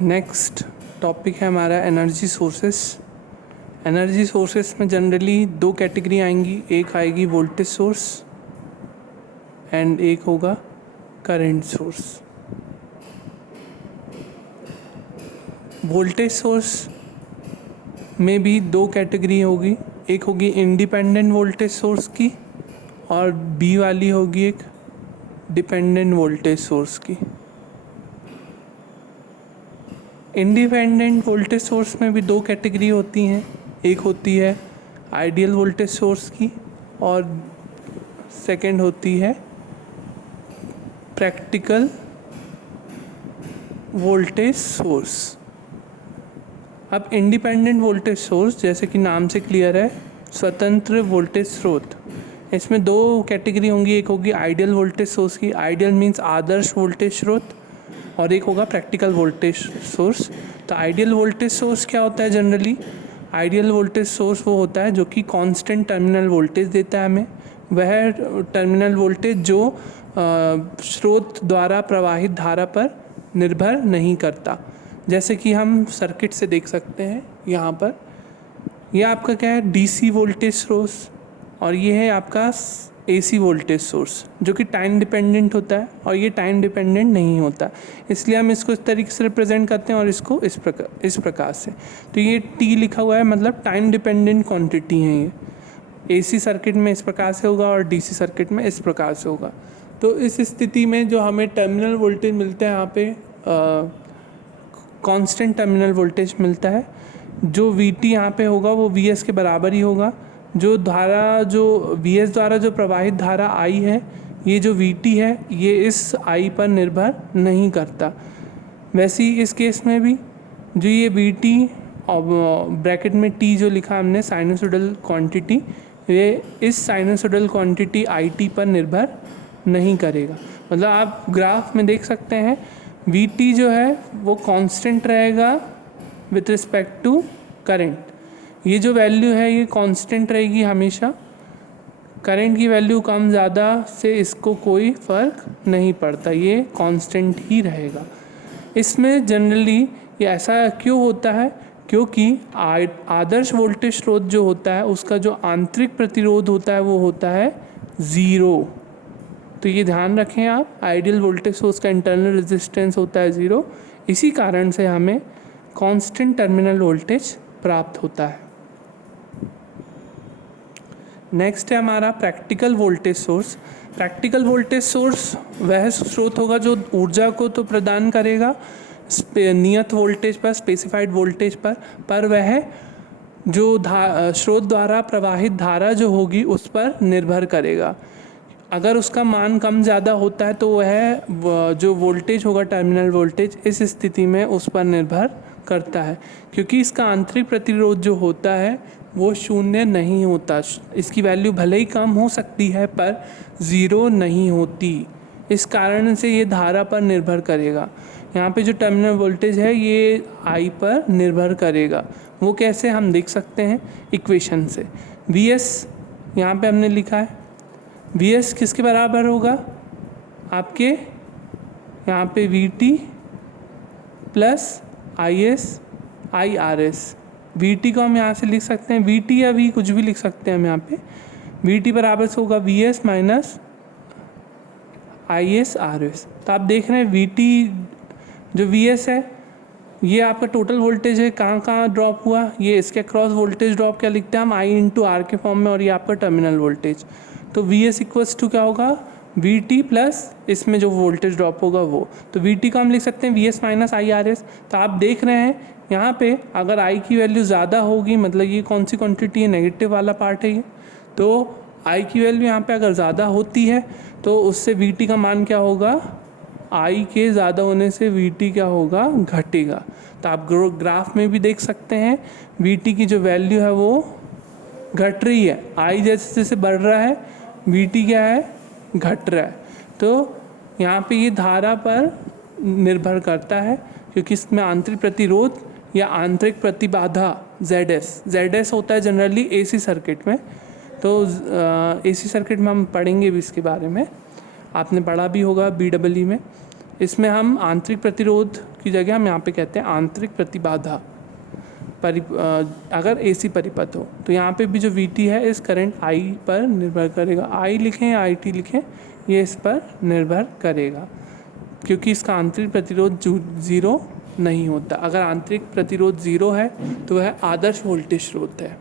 Next topic है हमारा energy sources. Energy sources में जनरली दो कैटेगरी आएंगी, एक आएगी वोल्टेज सोर्स एंड एक होगा करंट सोर्स। वोल्टेज सोर्स में भी दो कैटेगरी होगी, एक होगी इंडिपेंडेंट वोल्टेज सोर्स की और बी वाली होगी एक डिपेंडेंट वोल्टेज सोर्स की। इंडिपेंडेंट वोल्टेज सोर्स में भी दो कैटेगरी होती हैं, एक होती है आइडियल वोल्टेज सोर्स की और सेकंड होती है प्रैक्टिकल वोल्टेज सोर्स। अब इंडिपेंडेंट वोल्टेज सोर्स जैसे कि नाम से क्लियर है, स्वतंत्र वोल्टेज स्रोत। इसमें दो कैटेगरी होंगी, एक होगी आइडियल वोल्टेज सोर्स की, आइडियल मीन्स आदर्श वोल्टेज स्रोत, और एक होगा प्रैक्टिकल वोल्टेज सोर्स। तो आइडियल वोल्टेज सोर्स क्या होता है? जनरली आइडियल वोल्टेज सोर्स वो होता है जो कि कांस्टेंट टर्मिनल वोल्टेज देता है हमें। वह टर्मिनल वोल्टेज जो स्रोत द्वारा प्रवाहित धारा पर निर्भर नहीं करता। जैसे कि हम सर्किट से देख सकते हैं यहाँ पर, यह आपका क्या है, डीसी वोल्टेज सोर्स, और ये है आपका एसी वोल्टेज सोर्स जो कि टाइम डिपेंडेंट होता है और ये टाइम डिपेंडेंट नहीं होता, इसलिए हम इसको इस तरीके से रिप्रेजेंट करते हैं और इसको इस प्रकार से। तो ये टी लिखा हुआ है, मतलब टाइम डिपेंडेंट क्वांटिटी है। ये एसी सर्किट में इस प्रकार से होगा और डीसी सर्किट में इस प्रकार से होगा। तो इस स्थिति में जो हमें टर्मिनल वोल्टेज मिलता है यहाँ पे कांस्टेंट टर्मिनल वोल्टेज मिलता है। जो VT यहाँ पे होगा वो VS के बराबर ही होगा। जो धारा, जो VS द्वारा जो प्रवाहित धारा I है, ये जो VT है ये इस I पर निर्भर नहीं करता। वैसे ही इस केस में भी जो ये VT और ब्रैकेट में T जो लिखा हमने साइनसोइडल क्वांटिटी, ये इस साइनसोइडल क्वांटिटी IT पर निर्भर नहीं करेगा। मतलब आप ग्राफ में देख सकते हैं VT जो है वो कांस्टेंट रहेगा विथ रिस्पेक्ट टू करंट। ये जो वैल्यू है ये कांस्टेंट रहेगी हमेशा। करंट की वैल्यू कम ज़्यादा से इसको कोई फ़र्क नहीं पड़ता, ये कांस्टेंट ही रहेगा। इसमें जनरली ये ऐसा क्यों होता है? क्योंकि आदर्श वोल्टेज स्रोत जो होता है उसका जो आंतरिक प्रतिरोध होता है वो होता है ज़ीरो। तो ये ध्यान रखें आप, आइडियल वोल्टेज सोर्स का इंटरनल रेजिस्टेंस होता है ज़ीरो। इसी कारण से हमें कांस्टेंट टर्मिनल वोल्टेज प्राप्त होता है। नेक्स्ट है हमारा practical voltage source. Practical voltage source वह स्रोत होगा जो ऊर्जा को तो प्रदान करेगा नियत वोल्टेज पर, स्पेसिफाइड वोल्टेज पर वह जो स्रोत द्वारा प्रवाहित धारा जो होगी उस पर निर्भर करेगा। अगर उसका मान कम ज़्यादा होता है तो वह जो वोल्टेज होगा टर्मिनल वोल्टेज, इस स्थिति में उस पर निर्भर करता है, क्योंकि इसका आंतरिक प्रतिरोध जो होता है वो शून्य नहीं होता। इसकी वैल्यू भले ही कम हो सकती है पर ज़ीरो नहीं होती। इस कारण से ये धारा पर निर्भर करेगा। यहाँ पे जो टर्मिनल वोल्टेज है ये I पर निर्भर करेगा। वो कैसे हम देख सकते हैं इक्वेशन से। VS यहाँ पे हमने लिखा है, VS किसके बराबर होगा? आपके यहाँ पे VT plus IS IRS। VT को हम यहाँ से लिख सकते हैं, VT या V कुछ भी लिख सकते हैं हम यहाँ पे। VT बराबर से होगा VS माइनस IS RS। तो आप देख रहे हैं VT जो VS है ये आपका टोटल वोल्टेज है, कहाँ कहाँ ड्रॉप हुआ, ये इसके क्रॉस वोल्टेज ड्रॉप क्या लिखते हैं हम I/R के फॉर्म में, और ये आपका टर्मिनल वोल्टेज। तो VS इक्वल्स टू क्या होगा? VT प्लस इसमें जो वोल्टेज ड्रॉप होगा वो। तो VT का हम लिख सकते हैं VS माइनस IRS। तो आप देख रहे हैं यहाँ पे अगर I की वैल्यू ज़्यादा होगी, मतलब ये कौन सी क्वांटिटी है, नेगेटिव वाला पार्ट है ये, तो I की वैल्यू यहाँ पे अगर ज़्यादा होती है तो उससे VT का मान क्या होगा? I के ज़्यादा होने से VT क्या होगा? घटेगा। तो आप ग्राफ में भी देख सकते हैं VT की जो वैल्यू है वो घट रही है। I जैसे जैसे बढ़ रहा है VT क्या है? घट रहा है। तो यहाँ पे ये धारा पर निर्भर करता है, क्योंकि इसमें आंतरिक प्रतिरोध या आंतरिक प्रतिबाधा ZS होता है जनरली AC सर्किट में। तो AC सर्किट में हम पढ़ेंगे भी इसके बारे में, आपने पढ़ा भी होगा BEE में। इसमें हम आंतरिक प्रतिरोध की जगह हम यहाँ पे कहते हैं आंतरिक प्रतिबाधा अगर AC परिपथ हो। तो यहाँ पे भी जो VT है इस करंट I पर निर्भर करेगा। I लिखें या IT लिखें, ये इस पर निर्भर करेगा क्योंकि इसका आंतरिक प्रतिरोध 0 नहीं होता। अगर आंतरिक प्रतिरोध 0 है तो वह आदर्श वोल्टेज स्रोत है।